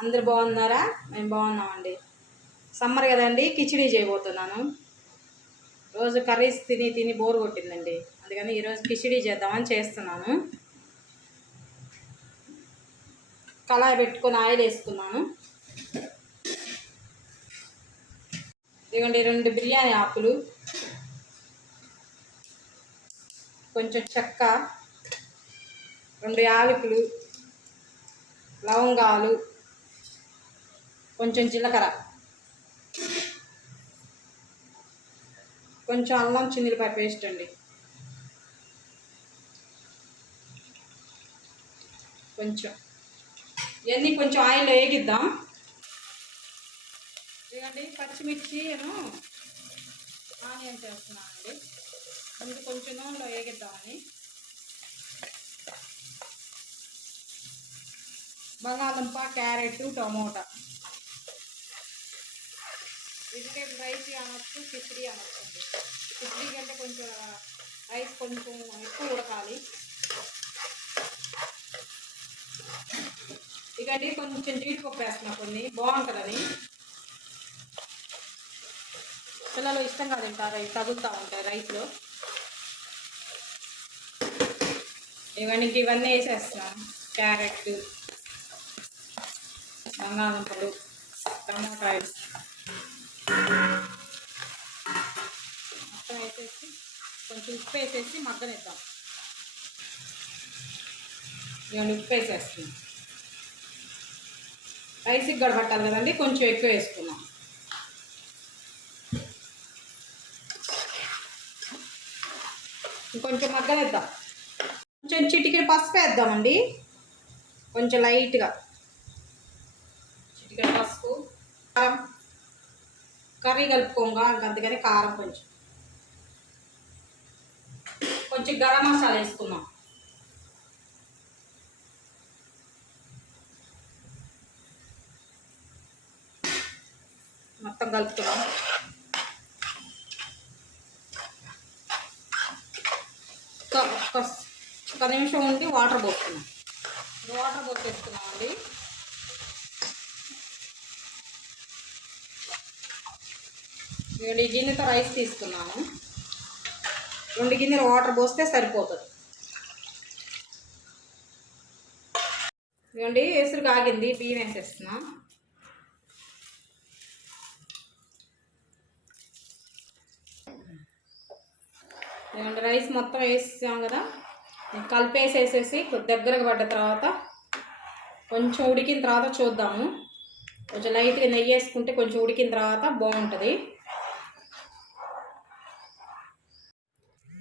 అందరు బాగున్నారా? మేము బాగున్నామండి. సమ్మర్ కదండి కిచిడీ చేయబోతున్నాను. రోజు కర్రీస్ తిని తిని బోర్ కొట్టిందండి. అందుకని ఈరోజు కిచిడీ చేద్దామని చేస్తున్నాను. కళాయి పెట్టుకొని ఆయిల్ వేసుకున్నాను. ఇదిగోండి రెండు బిర్యానీ ఆకులు. కొంచెం చెక్క రెండు యాలకులు లవంగాలు కొంచెం జీలకర్ర. కొంచెం అల్లం చిన్నిలపాయ పేస్ట్ అండి. కొంచెం. ఇవన్నీ కొంచెం ఆయిల్ వేగిద్దాం. ఇదిగండి పచ్చిమిర్చి నేను ఆనియన్ చేస్తున్నానండి ముందు కొంచెం నూనెలో వేగిద్దామని. బంగాళదుంప క్యారెట్ టమోటా. వెజిటేబుల్ రైస్ అనొచ్చు కిచిడి అనొచ్చు అండి. కిచిడి కంటే కొంచెం రైస్ కొంచెం ఎక్కువ ఉడకాలి. ఇకండి కొంచెం జీడిపప్పు వేస్తున్నా కొన్ని. బాగుంటుందని. పిల్లలు ఇష్టంగా తింటారు అవి తగులుతూ ఉంటాయి రైస్లో. ఇవన్నీ ఇవన్నీ వేసేస్తున్నాను క్యారెట్ బంగాళదుంపలు టమాటాలు. కొంచెం ఉప్పు వేసేసి మగ్గనిద్దాం. నేను ఉప్పు వేసేస్తున్నాను రైస్కి గడబట్టాలి కదండి కొంచెం ఎక్కువ వేసుకున్నాం కొంచెం మగ్గనిద్దాం. కొంచెం చిటికెడు పసుపు వేద్దామండి. కొంచెం లైట్గా. చిటికెడు పసుపు కారం. కర్రీ కలుపుకోంగా అందుకని కారం కొంచెం. కొంచెం గరం మసాలా వేసుకుందాం. మొత్తం కలుపుతున్నాం ఒక నిమిషం ఉండి వాటర్ పోస్తున్నాం వాటర్ పోసేస్తున్నాం అండి వేడి గిన్నెతో రైస్ తీసుకున్నాను. రెండు గిన్నెలు వాటర్ పోస్తే సరిపోతుంది. ఇవ్వండి ఎసురు కాగింది బియ్యం వేసేస్తున్నా. ఇవ్వండి రైస్ మొత్తం వేసాం కదా. కలిపేసేసేసి దగ్గరకు పడ్డ తర్వాత కొంచెం ఉడికిన తర్వాత చూద్దాము. కొంచెం లైట్గా నెయ్యి వేసుకుంటే కొంచెం ఉడికిన తర్వాత బాగుంటుంది.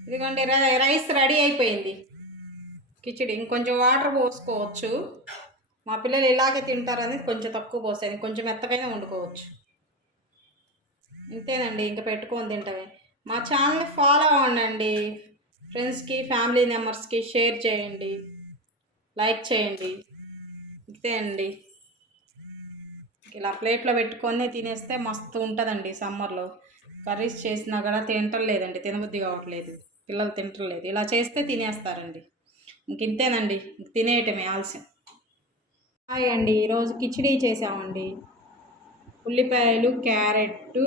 ఇదిగోండి రైస్ రెడీ అయిపోయింది. కిచిడి ఇంకొంచెం వాటర్ పోసుకోవచ్చు. మా పిల్లలు ఇలాగే తింటారని కొంచెం తక్కువ పోసేది కొంచెం మెత్తకైనా వండుకోవచ్చు. ఇంతేనండి ఇంకా పెట్టుకొని తింటమే. మా ఛానల్ని ఫాలో అవ్వండి ఫ్రెండ్స్కి ఫ్యామిలీ మెంబర్స్కి షేర్ చేయండి. లైక్ చేయండి. ఇంతే అండి. ఇలా ప్లేట్లో పెట్టుకొని తినేస్తే మస్తు ఉంటుందండి సమ్మర్లో. కర్రీస్ చేసినా కూడా తింటలేదండి తినబుద్ధి కావట్లేదు. పిల్లలు తింటలేదు ఇలా చేస్తే తినేస్తారండి. ఇంక ఇంతేనండి. తినేయటమే ఆలస్యం. హాయ్ అండి. ఈరోజు కిచిడీ చేసామండి. ఉల్లిపాయలు క్యారెట్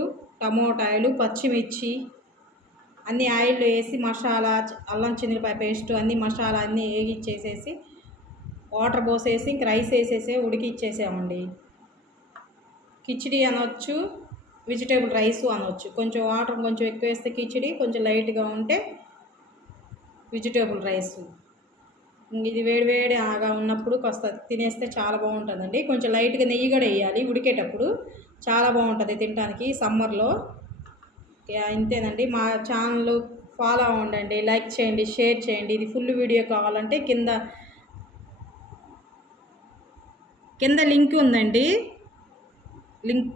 టమోటాలు పచ్చిమిర్చి అన్ని ఆయిల్లో వేసి మసాలా అల్లం చిన్నపాయ పేస్ట్ అన్ని మసాలా అన్నీ వేగిచ్చేసేసి వాటర్ పోసేసి ఇంక రైస్ వేసేసి ఉడికిచ్చేసామండి. కిచిడి అనొచ్చు వెజిటేబుల్ రైస్ అనొచ్చు. కొంచెం వాటర్ కొంచెం ఎక్కువ వేస్తే కిచిడి కొంచెం లైట్గా ఉంటే వెజిటేబుల్ రైస్. ఇది వేడి వేడి ఆగా ఉన్నప్పుడు కాస్త తినేస్తే చాలా బాగుంటుందండి. కొంచెం లైట్గా నెయ్యి కూడా వేయాలి ఉడికేటప్పుడు. చాలా బాగుంటుంది తినడానికి సమ్మర్లో. ఇంతేనండి. మా ఛానల్ ఫాలో అవ్వండి లైక్ చేయండి షేర్ చేయండి. ఇది ఫుల్ వీడియో కావాలంటే కింద కింద లింక్ ఉందండి. లింక్